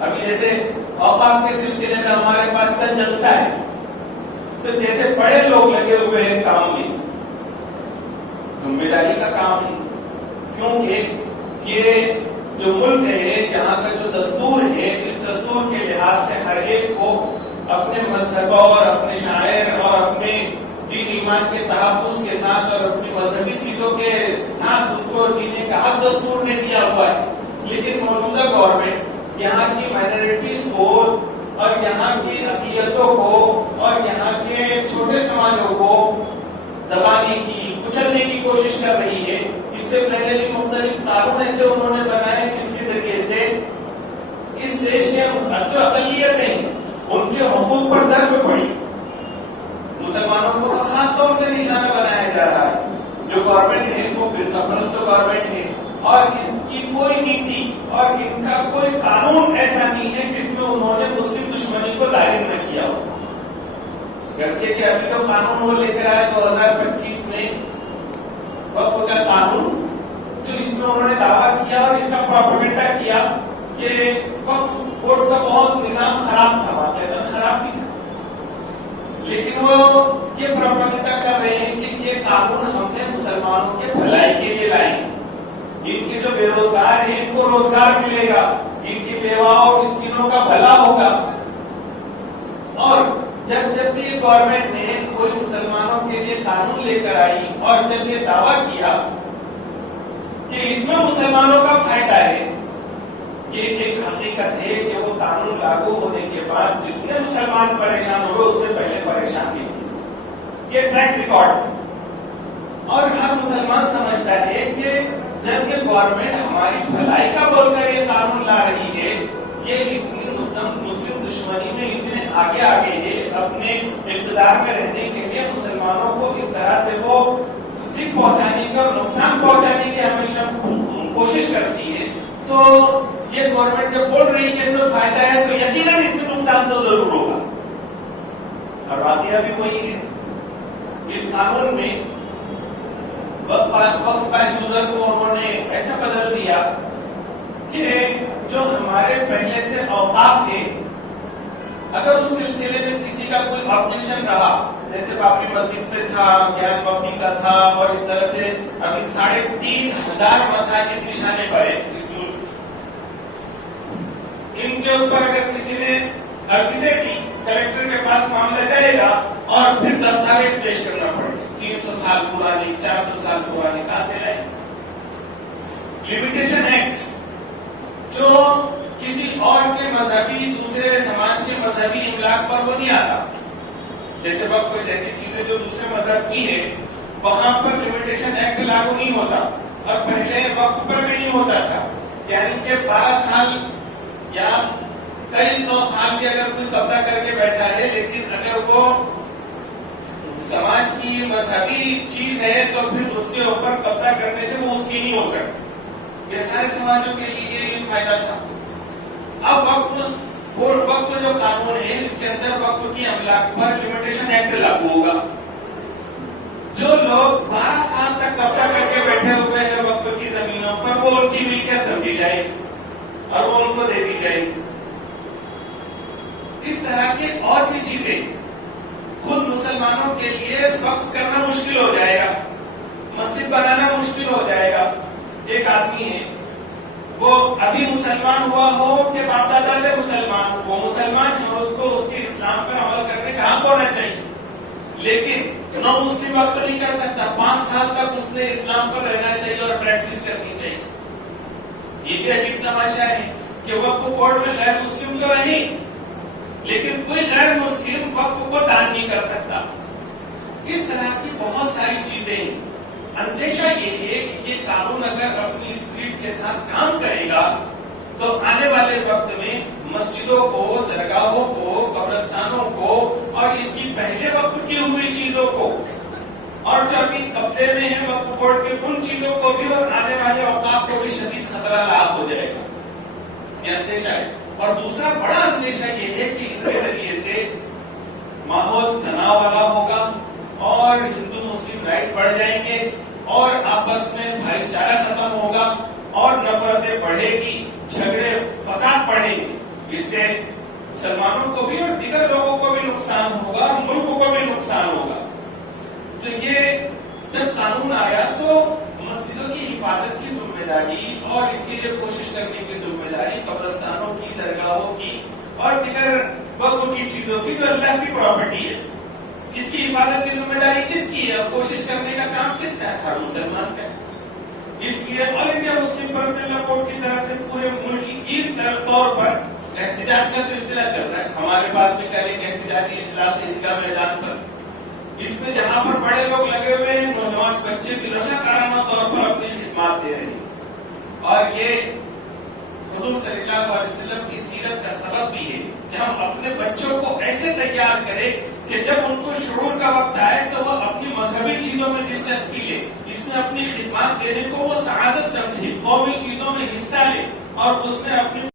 ابھی جیسے اوقاف کے سلسلے میں ہمارے پاس کا جلسہ ہے، تو جیسے بڑے لوگ لگے ہوئے ہیں کام میں، ذمہ داری کا کام ہے، کیونکہ یہ جو ملک ہے، یہاں کا جو دستور ہے، اس دستور کے لحاظ سے ہر ایک کو اپنے مذہب اور اپنے شاعر اور اپنے دین ایمان کے تحفظ کے ساتھ اور اپنی مذہبی چیزوں کے ساتھ اس کو جینے کا حق دستور نے دیا ہوا ہے. لیکن موجودہ گورنمنٹ یہاں کی مائنورٹیز کو اور یہاں کی اقلیتوں کو اور یہاں کے چھوٹے سماجوں کو دبانے کی، کچلنے کی کوشش کر رہی ہے. اس سے پہلے بھی مختلف قانون ایسے انہوں نے بنائے جس کے ذریعے سے اس دیش کے جو اقلیتیں ہیں ان کے حقوق پر ضرب پڑی. مسلمانوں کو تو خاص طور سے نشانہ بنایا جا رہا ہے. جو گورنمنٹ ہے وہ فرقہ پرست گورنمنٹ ہے، اور ان کی کوئی نیتی اور ان کا کوئی قانون ایسا نہیں ہے جس میں انہوں نے مسلم دشمنی کو ظاہر نہ کیا ہو. گرچہ کہ ابھی تو قانون وہ لے کر آئے 2025 میں وقف کا قانون، تو اس میں انہوں نے دعویٰ کیا اور اس کا پروپیگنڈا کیا کہ وقف بورڈ کا بہت نظام خراب تھا. واقعہ خراب بھی تھا، لیکن وہ یہ پروپیگنڈا کر رہے ہیں کہ یہ قانون ہم نے مسلمانوں کے بھلائی کے لیے لائے ہیں. ان کے جو بے روزگار ہیں ان کو روزگار ملے گا، ان کی بیواؤں اور مسکینوں کا بھلا ہوگا. اور جب بھی گورنمنٹ نے کوئی مسلمانوں کے لیے قانون لے کر آئی اور جب یہ دعویٰ کیا کہ اس میں مسلمانوں کا فائدہ ہے، یہ ایک حقیقت ہے کہ وہ قانون لاگو ہونے کے بعد جتنے مسلمان پریشان ہوئے اس سے پہلے پریشان نہیں تھے. یہ ٹریک ریکارڈ ہے. اور ہر مسلمان سمجھتا ہے کہ جب یہ گورنمنٹ ہماری بھلائی کا بول کر یہ قانون لا رہی ہے، یہ اتنی مسلم دشمنی میں اتنے آگے ہے، اپنے اقتدار میں رہنے کے لیے مسلمانوں کو اس طرح سے وہ ضرر پہنچانے کی اور نقصان پہنچانے کی ہمیشہ کوشش کرتی ہے. تو یہ گورنمنٹ جب بول رہی ہے کہ اس میں فائدہ ہے تو یقیناً اس میں نقصان تو ضرور ہوگا. اور واقعہ بھی وہی ہے. اس قانون میں وقف کا یوزر کو انہوں نے ایسا بدل دیا کہ جو ہمارے پہلے سے اوقاف ہے، اگر اس سلسلے میں کسی کا کوئی آبجیکشن رہا، جیسے بابری مسجد پہ تھا، گیان بابری کا تھا، اور اس طرح سے ابھی 3,500 مساجد نشانے پڑے اس ملک. ان کے اوپر اگر کسی نے عرضی دے دی، کلیکٹر کے پاس معاملہ جائے گا اور پھر دستاویز پیش کرنا پڑے گا. 300 سال پرانی، 400 سال پرانی کہاں سے لائے؟ لمیٹیشن ایکٹ جو کسی اور کے مذہبی، دوسرے سماج کے مذہبی املاک پر وہ نہیں آتا. جیسے وقف جیسی چیزیں جو دوسرے مذہب کی ہے وہاں پر لمیٹیشن ایکٹ لاگو نہیں ہوتا، اور پہلے وقف پر بھی نہیں ہوتا تھا. یعنی کہ 12 سال یا کئی 100 سال بھی اگر کوئی قبضہ کر کے بیٹھا ہے، لیکن اگر وہ سماج کی مذہبی چیز ہے تو پھر اس کے اوپر قبضہ کرنے سے وہ اس کی نہیں ہو سکتی. یہ سارے سماجوں کے لیے یہ فائدہ تھا. اب وقف جو قانون ہے اس کے اندر وقف کی املاک پر لمیٹیشن ایکٹ لاگو ہوگا. جو لوگ 12 سال تک قبضہ کر کے بیٹھے ہوئے ہیں وقف کی زمینوں پر، وہ ان کی ملکیت سمجھی جائے گی اور وہ ان کو دے دی جائے گی. اس طرح کی اور بھی چیزیں خود مسلمانوں کے لیے وقف کرنا مشکل ہو جائے گا، مسجد بنانا مشکل ہو جائے گا. ایک آدمی ہے، وہ ابھی مسلمان ہوا ہو کہ باپ دادا سے مسلمان ہو، وہ مسلمان ہے اور اس کو اس کے اسلام پر عمل کرنے کا حق ہونا چاہیے، لیکن نو مسلم وقف نہیں کر سکتا. 5 سال تک اس نے اسلام پر رہنا چاہیے اور پریکٹس کرنی چاہیے. یہ بھی عجیب تماشا ہے کہ وقف بورڈ میں غیر مسلم تو نہیں، لیکن کوئی غیر مسلم وقف کو دان نہیں کر سکتا. اس طرح کی بہت ساری چیزیں. اندیشہ یہ ہے کہ یہ قانون اگر اپنی اسپیڈ کے ساتھ کام کرے گا تو آنے والے وقت میں مسجدوں کو، درگاہوں کو، قبرستانوں کو اور اس کی پہلے وقف کی ہوئی چیزوں کو اور جو ابھی قبضے میں ہے وقف بورڈ کے ان چیزوں کو بھی اور آنے والے اوقات کو بھی شدید خطرہ لاحق ہو جائے گا. یہ اندیشہ ہے. اور دوسرا بڑا اندیشہ یہ ہے کہ اس کے ذریعے سے ماحول تناؤ والا ہوگا اور ہندو مسلم رائٹ بڑھ جائیں گے اور آپس میں بھائی چارہ ختم ہوگا اور نفرتیں بڑھے گی، جھگڑے فساد بڑھیں گے. اس سے مسلمانوں کو بھی اور دیگر لوگوں کو بھی نقصان ہوگا اور ملک کو بھی نقصان ہوگا. تو یہ جب قانون آیا تو مسجدوں کی حفاظت کی ذمہ داری اور اس کے لیے کوشش کرنے کی ذمہ داری قبرستانوں کی، درگاہوں کی اور دیگر وقف کی چیزوں کی جو اللہ کی پراپرٹی ہے، اس کی حفاظت کی ذمہ داری کس کی ہے اور کوشش کرنے کا کام کس کا ہے؟ ہر مسلمان کا ہے. اس لیے آل انڈیا مسلم پرسنل لا بورڈ کی طرف سے پورے ملک کی طور پر احتجاج کا سلسلہ چل رہا ہے. ہمارے پاس بھی کل ایک احتجاجی اجلاس عیدگاہ میدان پر، اس میں جہاں پر بڑے لوگ لگے ہوئے ہیں، نوجوان بچے بھی رضاکارانہ طور پر اپنی خدمات دے رہے ہیں. اور یہ حضور صلی اللہ علیہ وسلم کی سیرت کا سبب بھی ہے کہ ہم اپنے بچوں کو ایسے تیار کریں کہ جب ان کو شعور کا وقت آئے تو وہ اپنی مذہبی چیزوں میں دلچسپی لے، اس میں اپنی خدمات دینے کو وہ سعادت سمجھے، قومی چیزوں میں حصہ لے اور اس میں اپنی